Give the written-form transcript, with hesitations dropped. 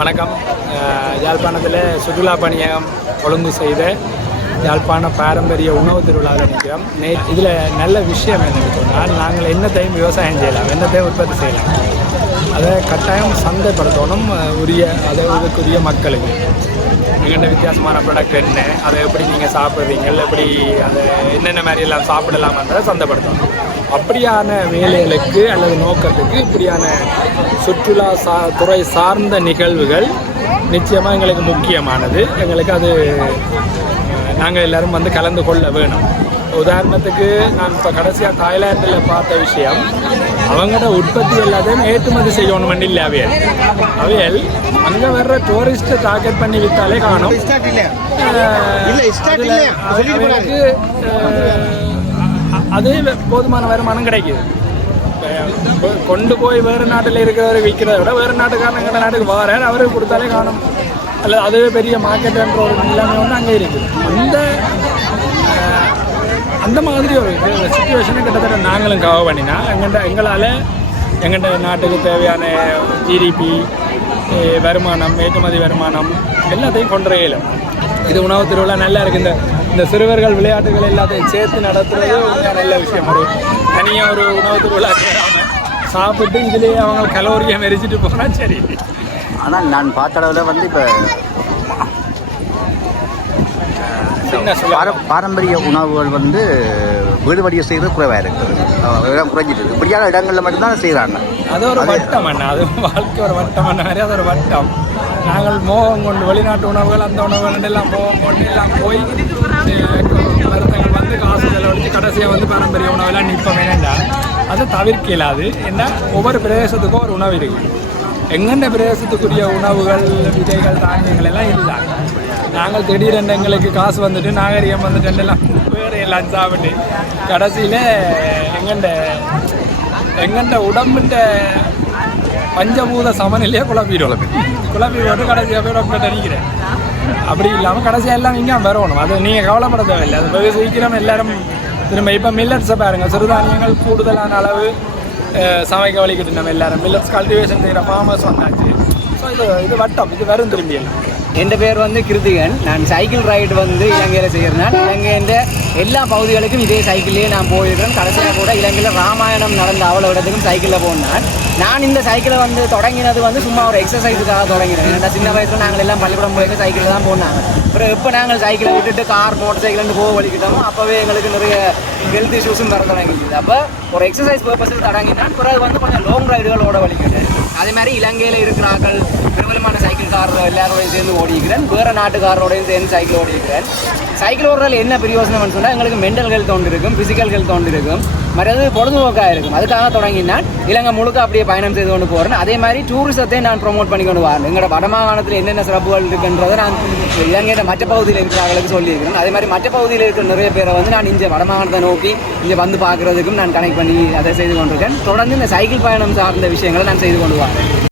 வணக்கம். யாழ்ப்பாணத்தில் சுற்றுலா பணியகம் ஒழுங்கு செய்த யாழ்ப்பாண பாரம்பரிய உணவு திருவிழாவில் நிற்கிறோம். இதில் நல்ல விஷயம் என்னென்னு சொன்னால், நாங்கள் என்னத்தையும் விவசாயம் செய்யலாம், என்னத்தையும் உற்பத்தி செய்யலாம். அதை கட்டாயம் சந்தைப்படுத்தணும் இதுக்குரிய மக்களுக்கு. எங்கள்கிட்ட வித்தியாசமான ப்ராடக்ட் என்ன, அதை எப்படி நீங்கள் சாப்பிட்றீங்க, எப்படி அதை என்னென்ன மாதிரியெல்லாம் சாப்பிடலாம்ன்றதை சந்தைப்படுத்தணும். அப்படியான வேலைகளுக்கு அல்லது நோக்கத்துக்கு இப்படியான சுற்றுலா துறை சார்ந்த நிகழ்வுகள் நிச்சயமாக எங்களுக்கு முக்கியமானது. எங்களுக்கு அது நாங்கள் எல்லோரும் வந்து கலந்து கொள்ள வேணும். உதாரணத்துக்கு நான் இப்போ கடைசியாக தாய்லாண்டில் பார்த்த விஷயம், அவங்களோட உற்பத்தி எல்லாத்தையும் ஏற்றுமதி செய்யணும் இல்லை. அவையல் அங்கே வர்ற டூரிஸ்ட்டை டார்கெட் பண்ணி விற்றாலே காணும். அவங்களுக்கு அதே போதுமான வருமானம் கிடைக்கிது. கொண்டு போய் வேறு நாட்டில் இருக்கிறவரை விற்கிறத விட வேறு நாட்டுக்காரன் எங்கள் நாட்டுக்கு வரார், அவருக்கு கொடுத்தாலே காணும். அல்லது அதுவே பெரிய மார்க்கெட்டுன்ற ஒரு நிலைமை வந்து அங்கே இருக்குது. அந்த மாதிரி ஒரு சுச்சுவேஷனை கிட்டத்தட்ட நாங்களும் கவர் பண்ணினா எங்களால் எங்கள்கிட்ட நாட்டுக்கு தேவையான ஜிடிபி வருமானம், ஏற்றுமதி வருமானம் எல்லாத்தையும் கொண்டு இயலும். இது உணவு திருவிழா நல்லா இருக்குது. இந்த சிறுவர்கள் விளையாட்டுகள் எல்லாத்தையும் சேர்த்து நடத்துறது ஒரு நல்ல விஷயம். ஒரு தனியாக ஒரு உணவு திருவிழா சாப்பிட்டு இதுலேயே அவங்க கலோரியை மெரிச்சிட்டு போனால் சரி. ஆனால் நான் பார்த்த அளவில் வந்து இப்போ பாரம்பரிய உணவுகள் வந்து வீடு வடியை செய்கிறது குறைவாக இருக்குது, குறைஞ்சிட்டு. இப்படியான இடங்களில் மட்டும்தான் செய்கிறாங்க. அது ஒரு வட்டம் அண்ணா, அது வாழ்க்கை ஒரு வட்டம் அண்ணா மாதிரி. அது ஒரு வட்டம். நாங்கள் மோகம் கொண்டு வெளிநாட்டு உணவுகள் அந்த உணவுகள் எல்லாம் மோகம் கொண்டு எல்லாம் போய் மருத்துவங்கள் வந்து காசு செலவழித்து கடைசியாக வந்து பாரம்பரிய உணவெல்லாம் நிற்போம். ஏன்னா அதை தவிர்க்க இயலாது. ஏன்னா ஒவ்வொரு பிரதேசத்துக்கும் ஒரு உணவு இருக்குது. எங்கெண்ட பிரதேசத்துக்குரிய உணவுகள், விதைகள், தானியங்கள் எல்லாம் இல்லை. நாங்கள் திடீரென்று எங்களுக்கு காசு வந்துட்டு நாகரிகம் வந்துட்டு எல்லாம் வேறு எல்லாம் சாப்பிட்டு கடைசியில் எங்கண்ட உடம்புன்ற பஞ்சபூத சமநிலையே குழப்பி போட்டு கடைசியாக போய் டாக்டர் நினைக்கிறேன். அப்படி இல்லாமல் கடைசியாக எல்லாம் இங்கே வரணும். அது நீங்கள் கவலைப்பட தேவையில்லை. அது போய் சீக்கிரம் எல்லோரும் திரும்ப இப்போ மில்லட்ஸை பாருங்கள், சிறுதானியங்கள் கூடுதலான அளவு சமைக்க வலிக்கிட்டு நம்ம எல்லோரும் மில்லட்ஸ் கல்டிவேஷன் செய்கிற ஃபார்மர்ஸ் வந்தாச்சு. ஸோ இது வட்டம், இது வரும் திரும்பி எல்லாம். என் பேர் வந்து கிருத்திகன். நான் சைக்கிள் ரைடு வந்து இலங்கையில் செய்கிறேன். இலங்கையின் எல்லா பகுதிகளுக்கும் இதே சைக்கிள்லேயே நான் போயிருக்கிறேன். கடைசியாக கூட இலங்கையில் ராமாயணம் நடந்த அவ்வளோ இடத்துக்கும் சைக்கிளில் போனேன். நான் இந்த சைக்கிளை வந்து தொடங்கினது வந்து சும்மா ஒரு எக்ஸசைஸுக்காக தொடங்கினேன். ஏன்னா சின்ன வயசில் நாங்கள் எல்லாம் பள்ளிக்கூடம் போய் சைக்கிளில் தான் போனாங்க. அப்புறம் எப்போ நாங்கள் சைக்கிளை விட்டுட்டு கார், மோட்டர் சைக்கிள்னு போக வலிக்கிட்டோமோ அப்போவே எங்களுக்கு நிறைய ஹெல்த் இஷ்யூஸும் வர தொடங்கிடுது. அப்போ ஒரு எக்ஸசைஸ் பர்பஸில் தொடங்கினேன். பிறகு வந்து கொஞ்சம் லாங் ரைடுகளோட வலிக்கிட்டேன். அதே மாதிரி இலங்கையில் இருக்கிறார்கள் பிரபலமான சைக்கிள்காரர்கள் எல்லாரோடையும் சேர்ந்து ஓடிக்கிறேன். வேறு நாட்டுக்காரரோடையும் சேர்ந்து சைக்கிள் ஓடிக்கிறேன். சைக்கிள் ஓடுறதுல என்ன பிரயோசனம்னு சொன்னால், எங்களுக்கு மென்டல் ஹெல்த் ஒன்று இருக்கும், ஃபிசிக்கல் ஹெல்த் ஒன்று இருக்கும், மற்றது பொழுதுபோக்காக இருக்கும். அதுக்காக தொடங்கினான் இலங்கை முழுக்க அப்படியே பயணம் செய்து கொண்டு போகிறேன். அதே மாதிரி டூரிசத்தை நான் ப்ரொமோட் பண்ணி கொண்டு வரேன். எங்களோட வடமாகாணத்தில் என்னென்ன சிறப்புகள் இருக்குன்றதை நான் இலங்கையோட மற்ற பகுதியில் இருக்கிறவர்களுக்கு சொல்லியிருக்கிறேன். அதே மாதிரி மற்ற பகுதியில் இருக்கிற நிறைய பேரை வந்து நான் இங்கே வடமாகாணத்தை நோக்கி இங்கே வந்து பார்க்குறதுக்கும் நான் கனெக்ட் பண்ணி அதை செய்து கொண்டிருக்கேன். தொடர்ந்து இந்த சைக்கிள் பயணம் சார்ந்த விஷயங்களை நான் செய்து கொண்டு வரேன்.